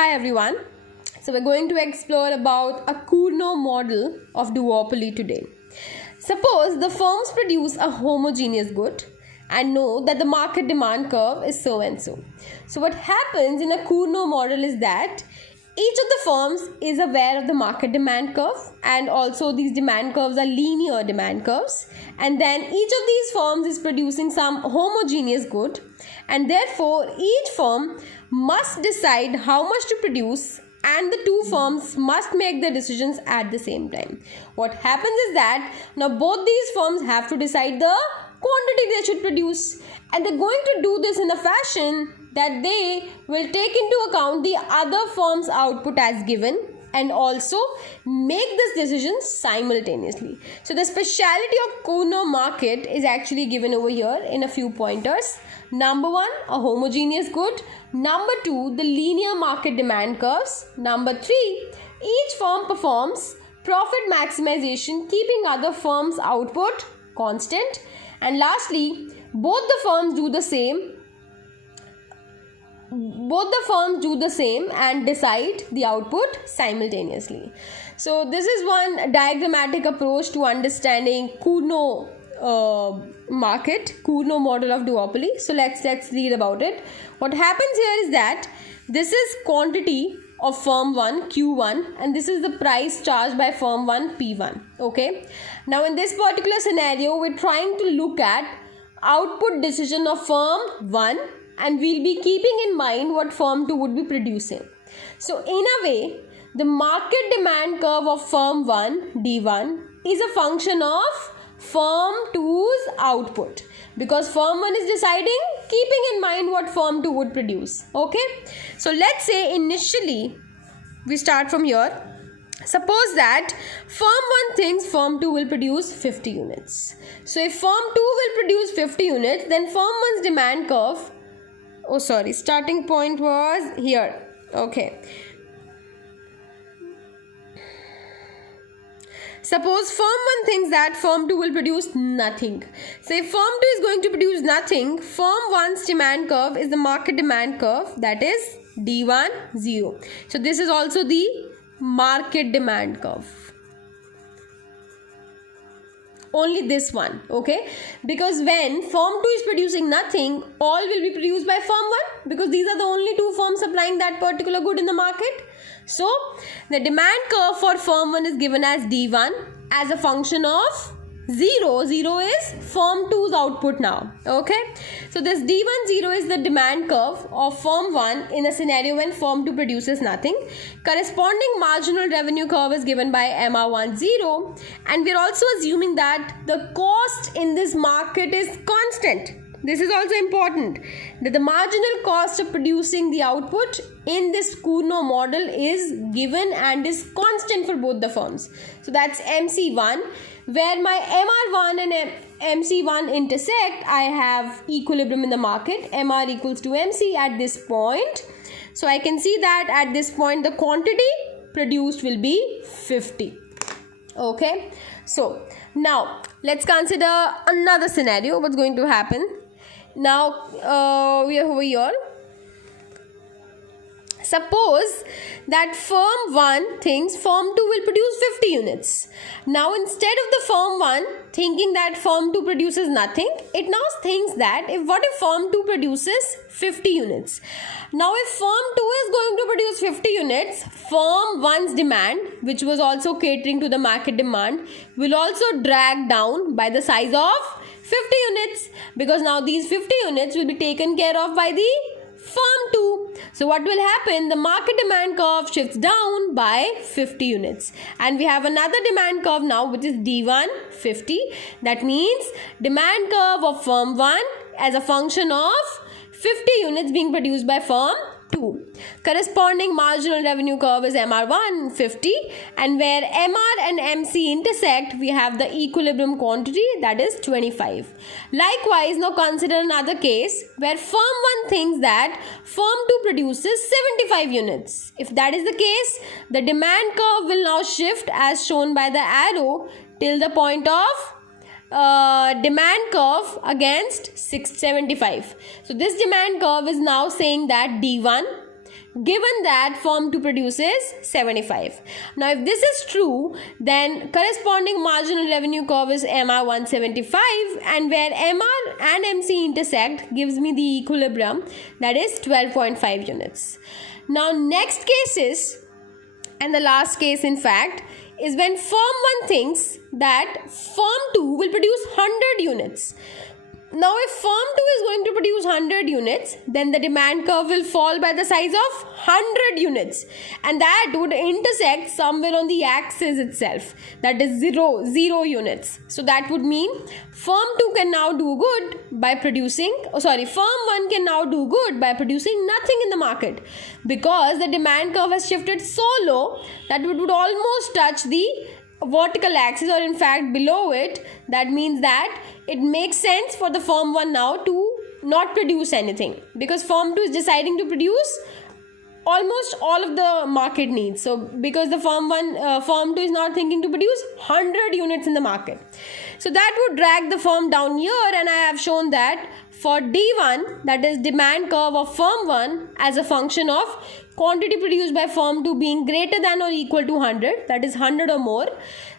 Hi everyone. So we're going to explore about a Cournot model of duopoly today. Suppose the firms produce a homogeneous good and know that the market demand curve is so and so. So what happens in a Cournot model is that each of the firms is aware of the market demand curve, and also these demand curves are linear demand curves, and then each of these firms is producing some homogeneous good, and therefore each firm must decide how much to produce, and the two firms must make their decisions at the same time. What happens is that now both these firms have to decide the quantity they should produce, and they're going to do this in a fashion that they will take into account the other firm's output as given and also make this decision simultaneously. So the speciality of Cournot market is actually given over here in a few pointers. Number 1, a homogeneous good. Number 2, the linear market demand curves. Number 3, each firm performs profit maximization keeping other firms' output constant. And lastly, both the firms do the same and decide the output simultaneously. So this is one diagrammatic approach to understanding Cournot market, Cournot model of duopoly. So let's read about it. What happens here is that this is quantity of firm 1 Q1 and this is the price charged by firm 1 P1. Okay. Now in this particular scenario, we're trying to look at output decision of firm 1, and we'll be keeping in mind what firm 2 would be producing. So in a way, the market demand curve of firm 1 D1 is a function of firm 2's output, because firm 1 is deciding keeping in mind what firm 2 would produce. Okay, so let's say initially we start from here. Suppose that firm 1 thinks firm 2 will produce 50 units. So if firm 2 will produce 50 units, then firm 1's demand curve, starting point was here. Okay. Suppose firm 1 thinks that firm 2 will produce nothing. So if firm 2 is going to produce nothing, firm 1's demand curve is the market demand curve, that is D1 0. So this is also the market demand curve. Only this one, okay? Because when firm 2 is producing nothing, all will be produced by firm 1, because these are the only two firms supplying that particular good in the market. So the demand curve for firm 1 is given as D1 as a function of 0. 0 is firm 2's output now. Okay. So this D1 0 is the demand curve of firm 1 in a scenario when firm 2 produces nothing. Corresponding marginal revenue curve is given by MR1 0. And we are also assuming that the cost in this market is constant. This is also important, that the marginal cost of producing the output in this Cournot model is given and is constant for both the firms. So that's MC1, where my MR1 and MC1 intersect. I have equilibrium in the market, MR equals to MC at this point. So I can see that at this point the quantity produced will be 50. Okay. So now let's consider another scenario. What's going to happen? Now we are over here. Suppose that firm 1 thinks firm 2 will produce 50 units. Now instead of the firm 1 thinking that firm 2 produces nothing, it now thinks that what if firm 2 produces 50 units? Now if firm 2 is going to produce 50 units, firm 1's demand, which was also catering to the market demand, will also drag down by the size of 50 units, because now these 50 units will be taken care of by the firm 2. So what will happen? The market demand curve shifts down by 50 units. And we have another demand curve now, which is D1 50. That means demand curve of firm 1 as a function of 50 units being produced by firm 2. Corresponding marginal revenue curve is MR1 50, and where MR and MC intersect, we have the equilibrium quantity, that is 25. Likewise, now consider another case where firm 1 thinks that firm 2 produces 75 units. If that is the case, the demand curve will now shift as shown by the arrow till the point of demand curve against 675. So this demand curve is now saying that D1 given that firm 2 produces 75. Now if this is true, then corresponding marginal revenue curve is MR 175, and where MR and MC intersect gives me the equilibrium, that is 12.5 units. Now next case is, and the last case in fact, is when firm 1 thinks that firm 2 will produce 100 units. Now if firm 2 is going to produce 100 units, then the demand curve will fall by the size of 100 units, and that would intersect somewhere on the axis itself, that is 0 units. So that would mean firm 2 can now do good by producing, firm 1 can now do good by producing nothing in the market, because the demand curve has shifted so low that it would almost touch the vertical axis, or in fact below it. That means that it makes sense for the firm 1 now to not produce anything, because firm 2 is deciding to produce almost all of the market needs. So because the firm 2 is not thinking to produce 100 units in the market, so that would drag the firm down here. And I have shown that for D1, that is demand curve of firm 1, as a function of quantity produced by firm 2 being greater than or equal to 100, that is 100 or more,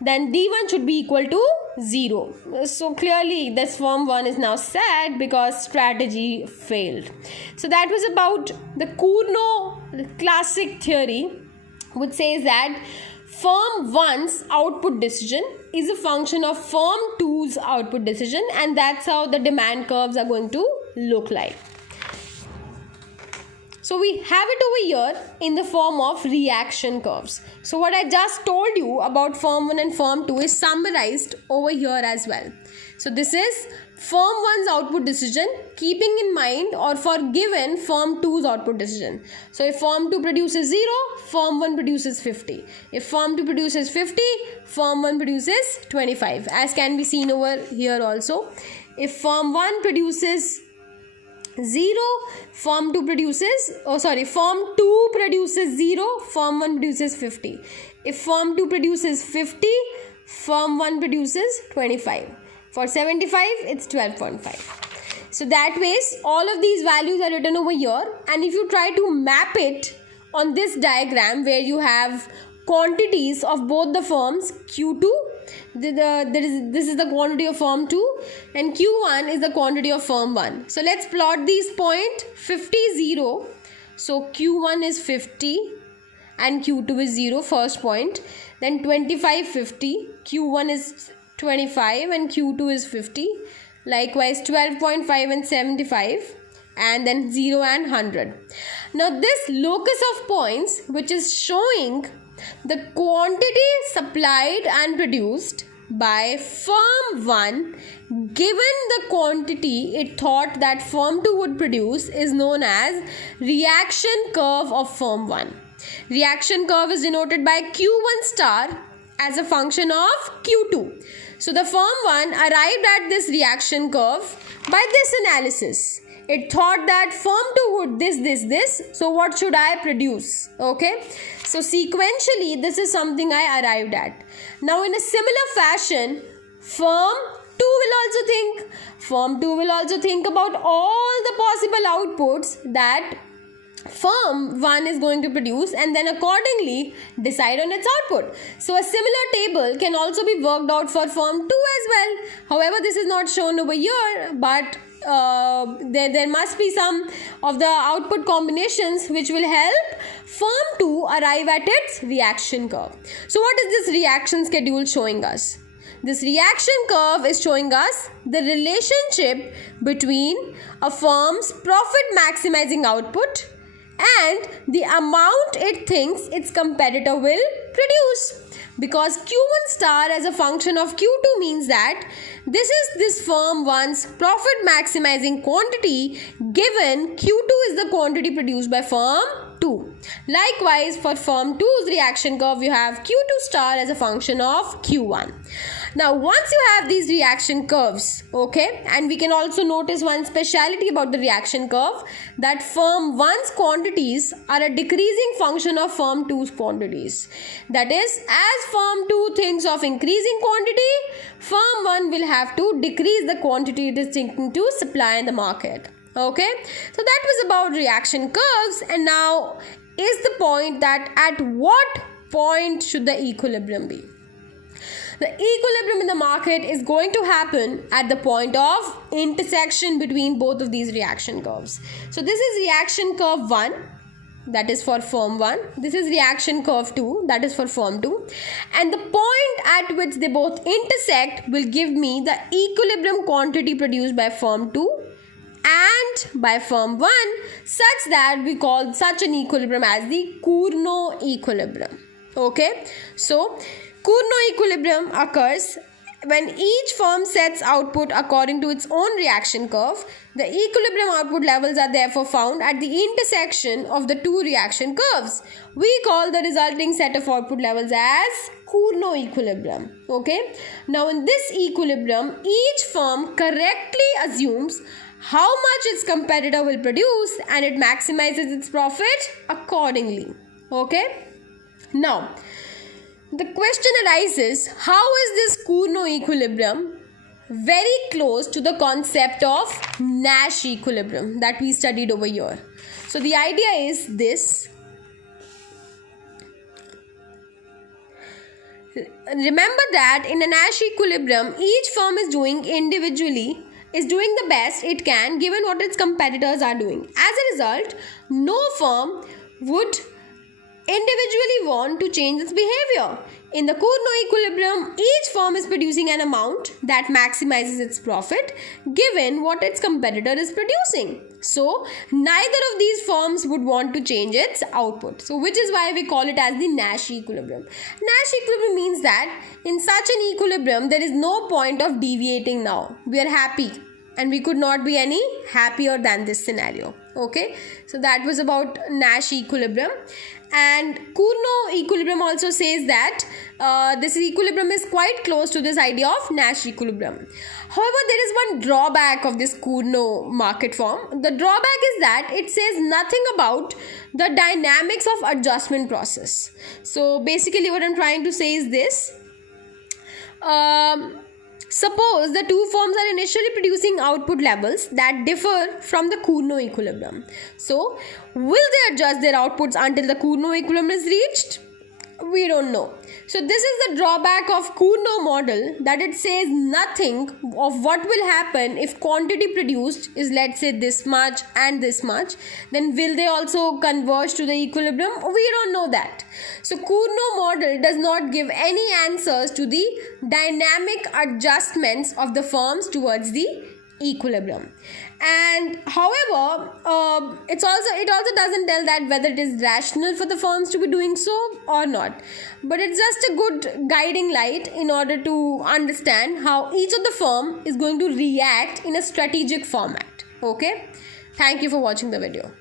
then D1 should be equal to 0. So clearly this firm 1 is now sad because strategy failed. So that was about the Cournot classic theory, which says that firm 1's output decision is a function of firm 2's output decision, and that's how the demand curves are going to look like. So we have it over here in the form of reaction curves. So what I just told you about firm 1 and firm 2 is summarized over here as well. So this is firm 1's output decision keeping in mind or for given firm 2's output decision. So if firm 2 produces 0, firm 1 produces 50. If firm 2 produces 50, firm 1 produces 25, as can be seen over here also. If firm 1 produces 0, firm 2 produces, firm 2 produces 0, firm 1 produces 50. If firm 2 produces 50, firm 1 produces 25. For 75, it's 12.5. So that ways, all of these values are written over here, and if you try to map it on this diagram where you have quantities of both the firms, Q2, this is the quantity of firm 2, and Q1 is the quantity of firm 1. So let's plot these point 50, 0. So Q1 is 50 and Q2 is 0, first point. Then 25, 50. Q1 is 25 and Q2 is 50. Likewise 12.5 and 75. And then 0 and 100. Now this locus of points, which is showing the quantity supplied and produced by firm 1 given the quantity it thought that firm 2 would produce, is known as reaction curve of firm 1. Reaction curve is denoted by Q1 star as a function of Q2. So the firm 1 arrived at this reaction curve by this analysis. It thought that firm 2 would this. So what should I produce? Okay. So sequentially, this is something I arrived at. Now in a similar fashion, firm 2 will also think about all the possible outputs that firm 1 is going to produce, and then accordingly decide on its output. So a similar table can also be worked out for firm 2 as well. However, this is not shown over here, but there must be some of the output combinations which will help firm 2 arrive at its reaction curve. So what is this reaction schedule showing us? This reaction curve is showing us the relationship between a firm's profit maximizing output and the amount it thinks its competitor will produce. Because Q1 star as a function of Q2 means that this is this firm 1's profit maximizing quantity given Q2 is the quantity produced by firm 2. Likewise, for firm 2's reaction curve, you have Q2 star as a function of Q1. Now, once you have these reaction curves, okay, and we can also notice one speciality about the reaction curve, that firm 1's quantities are a decreasing function of firm 2's quantities. That is, as firm 2 thinks of increasing quantity, firm 1 will have to decrease the quantity it is thinking to supply in the market. Okay, so that was about reaction curves, and now is the point that at what point should the equilibrium be. The equilibrium in the market is going to happen at the point of intersection between both of these reaction curves. So this is reaction curve 1, that is for firm 1. This is reaction curve 2, that is for firm 2. And the point at which they both intersect will give me the equilibrium quantity produced by firm 2 and by firm 1, such that we call such an equilibrium as the Cournot equilibrium. Okay, so Cournot equilibrium occurs when each firm sets output according to its own reaction curve. The equilibrium output levels are therefore found at the intersection of the two reaction curves. We call the resulting set of output levels as Cournot equilibrium. Okay, now in this equilibrium, each firm correctly assumes how much its competitor will produce and it maximizes its profit accordingly. Okay, now the question arises, how is this Cournot equilibrium very close to the concept of Nash equilibrium that we studied over here? So the idea is this. Remember that in a Nash equilibrium, each firm is doing the best it can given what its competitors are doing. As a result, no firm would individually want to change its behavior. In the Cournot equilibrium, each firm is producing an amount that maximizes its profit given what its competitor is producing. So, neither of these firms would want to change its output. So, which is why we call it as the Nash equilibrium. Nash equilibrium means that in such an equilibrium, there is no point of deviating now. We are happy and we could not be any happier than this scenario. Okay, so that was about Nash equilibrium. And Cournot equilibrium also says that this equilibrium is quite close to this idea of Nash equilibrium. However, there is one drawback of this Cournot market form. The drawback is that it says nothing about the dynamics of adjustment process. So basically what I'm trying to say is this. Suppose the two firms are initially producing output levels that differ from the Cournot equilibrium. So, will they adjust their outputs until the Cournot equilibrium is reached? We don't know. So, this is the drawback of Cournot model, that it says nothing of what will happen if quantity produced is, let's say, this much and this much. Then will they also converge to the equilibrium? We don't know that. So Cournot model does not give any answers to the dynamic adjustments of the firms towards the equilibrium. And however, it also doesn't tell that whether it is rational for the firms to be doing so or not. But it's just a good guiding light in order to understand how each of the firm is going to react in a strategic format. Okay, thank you for watching the video.